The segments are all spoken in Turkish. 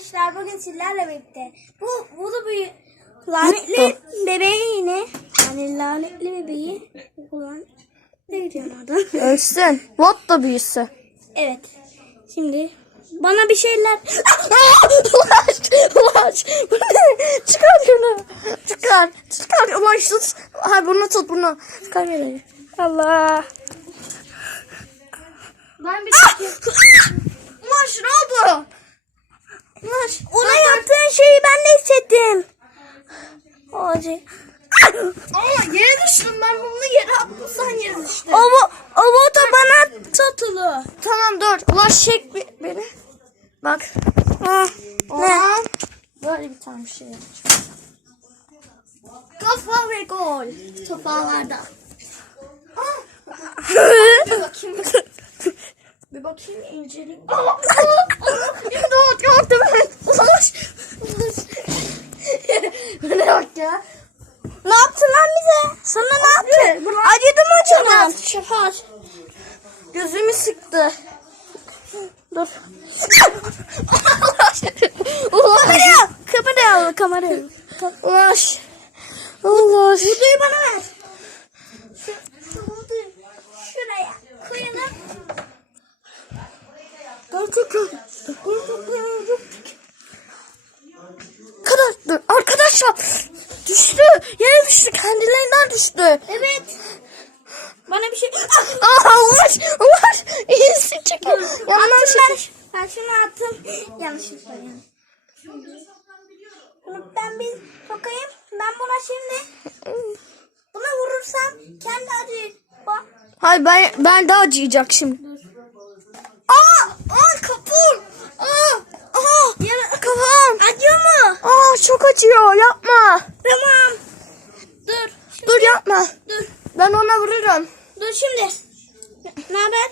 arkadaşlar bugün sizlerle birlikte bu bunu bir lanetli bebeği yine yani lanetli bebeği ulan ne diyorum adı? Ölsün. Bot da büyüsü. evet. Şimdi bana bir şeyler Ulaş. Ulaş. Çıkar şunu. Çıkar. Çıkar. Ulaş tut. Hayır bunu tut bunu. Çıkar yere. Allah. ben bir Ulaş ne oldu? Ulaş. ona yaptığın şeyi ben de hissettim. Acı. Aa yere düştüm ben bunu yere attım sen yere düştün. O bu o da bana tutulu. Tamam dur. Ulaş çek beni. Bak. Ah, ne? Böyle bir tane şey yapacağım. Kafa ve gol. Bir bakayım. Bir bakayım inceleyeyim. Aa, aa, aa, İmdat yardım et. Ulaş. Ulaş. Bu ne bak ya? Ne yaptın lan bize? Sana ne yaptı? Acıdı mı canım? Şafak. Gözümü sıktı. Dur. Ulaş. Kameraya. Kameraya al kameraya. Ulaş. Ulaş. Buduyu bana ver. Şu, şu şuraya koyalım. Gerçekten. Dur. Arkadaşlar düştü. Yere düştü. Kendilerinden düştü. Evet. Bana bir şey... Aa ulaş. Ulaş. İyisi çekiyor. Yandan ben, çek. ben şunu attım. Yanlışlıkla yani. Bunu ben bir sokayım. Ben buna şimdi buna vurursam kendi acı. Bak. Hayır ben, ben de acıyacak şimdi. Aa! Aa kapım! Aa! Aa! Kafam! Acıyor mu? Aa çok acıyor. Yapma. Yapma. Dur. Ben ona vururum. Dur şimdi. Ne haber?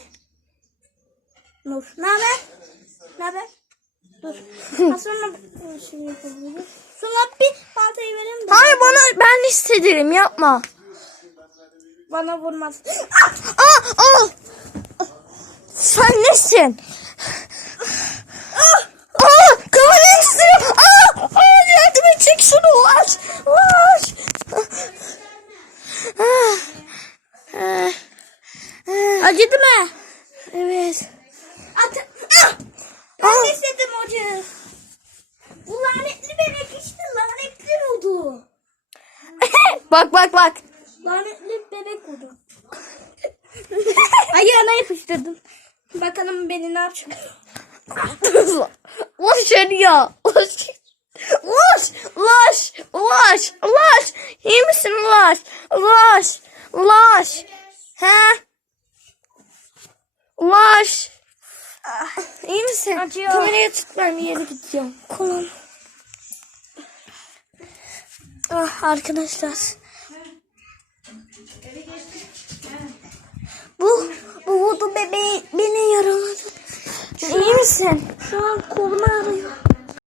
Nur. Ne haber? Ne haber? Dur. Sonra yapabiliriz. Sonra bir baltayı verelim de. Hayır bana ben istediğim yapma. Bana vurmaz. Aa! Aa! Sen nesin? Aa! Kamerayı tutuyor. Aa! Aa! Yardım et çek şunu ulaş. Ulaş. Ah. Ah. Ah. Acıdı mı? Evet. At. Ah! Ben de istedim acı. Bu lanetli bebek işte lanetli oldu. bak bak bak. Lanetli bebek oldu. Ayağına yapıştırdım. Bakalım beni ne yapacak. Ulaş seni ya. Ulaş. Ulaş. Ulaş. Ulaş. Ulaş. İyi misin Ulaş? Ulaş. Ulaş. He? Ulaş. Ah, iyi misin? Acıyor. Kamerayı tut bir yere gideceğim. Kolum. Ah, arkadaşlar. Bu, bu vodu bebeği beni yaraladı. Şu iyi an, misin? Şu an koluma